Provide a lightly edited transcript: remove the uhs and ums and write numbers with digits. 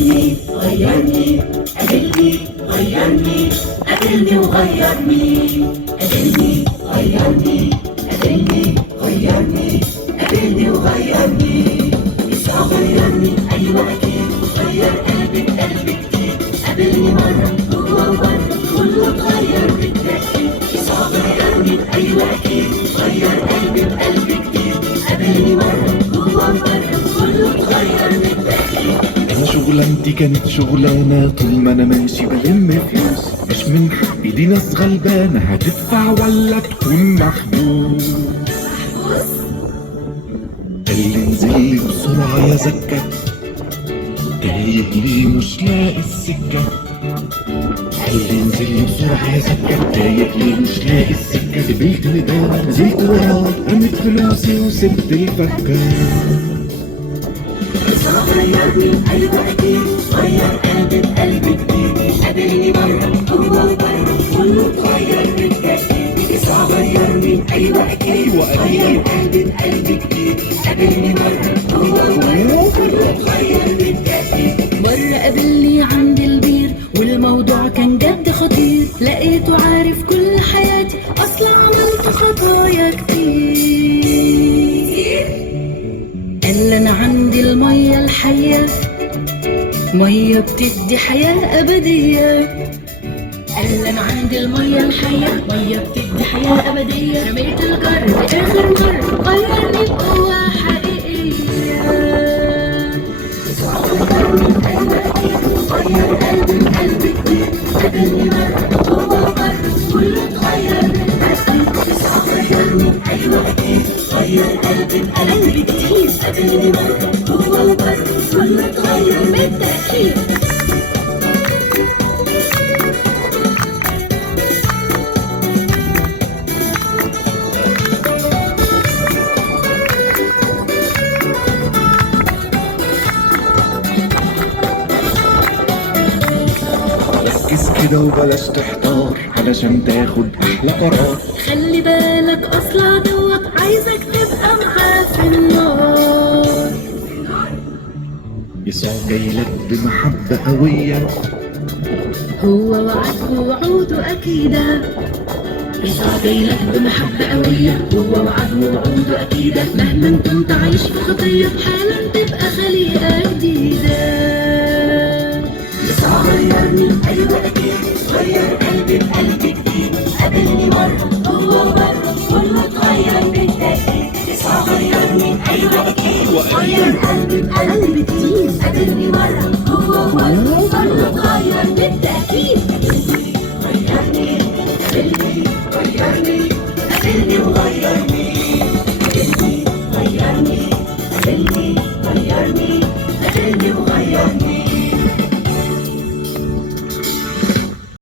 قابلني غيرني، قابلني غيرني، قابلني وغيرني، قابلني غيرني، قابلني غيرني، قابلني وغيرني. يسوع غيرني أيوة أكيد، غير قلبي بقلب جديد. قابلني مرة جوا وبره كله اتغير بالتأكيد. يسوع غيرني أيوة أكيد، غير قلبي بقلب جديد. قابلني مرة جوا وبره كله اتغير بالتأكيد. أنا شغلانتي كانت شغلانة، طول ما أنا ماشي بلم فلوس. مش من حقي دي ناس غلبانة، هتدفع ولا تكون محبوس. قال لي انزل لي بسرعة يا زكا، تايه لي مش لاقي السكة. قال لي انزل لي بسرعة يا زكا، تايه لي مش لاقي السكة. قبلت نداء نزلت وراه، رميت فلوسي وسبت الفكة. يسوع غيرني أيوة أكيد، غير قلبي بقلب جديد. قابلني مرة جوا وبره كله اتغير بالتأكيد. يسوع غيرني أيوة أكيد، غير قلبي بقلب جديد. قابلني مرة جوا وبره كله اتغير بالتأكيد. مرة قابلني عند البير والموضوع كان جد خطير. لقيته عارف كل حياتي، أصلا عملت خطايا كتير. قال أنا عندي المية الحية، مية بتدي حياة أبدية. قال أنا عندي المية الحية، مية بتدي حياة أبدية. رميت الجر لآخر مرة، غيرني بقوة حقيقية. يسوع غيرني أيوة أكيد، غير قلبي بقلب جديد. قابلني مرة جوا وبره كله اتغير بالتأكيد. يسوع غيرني أيوة أكيد، غير قلبي بقلب جديد. قابلني مرة جوا وبره كله اتغير بالتأكيد. ركز كده وبلاش تحتار، علشان تاخد أحلى قرار. خلي بالك أصل عدوك عايزك تبقى معاه في النار. يسوع جايلك بمحبة قوية، هو وعد ووعوده أكيدة. يسوع جايلك بمحبة قوية، هو وعد ووعوده أكيدة. مهما انت كنت عايش في خطية، حالا تبقى خليقة جديدة. يسوع غيرني أيوة أكيد، غير قلبي بقلب جديد. قابلني مرة جوا وبره كله اتغير بالتأكيد. يسوع غيرني أيوة أكيد، غير قلبي بقلب جديد. قابلني مرة جوا وبره كله اتغير بالتأكيد. غيرني قابلني غيرني، قابلني وغيرني. قابلني غيرني، قابلني غيرني،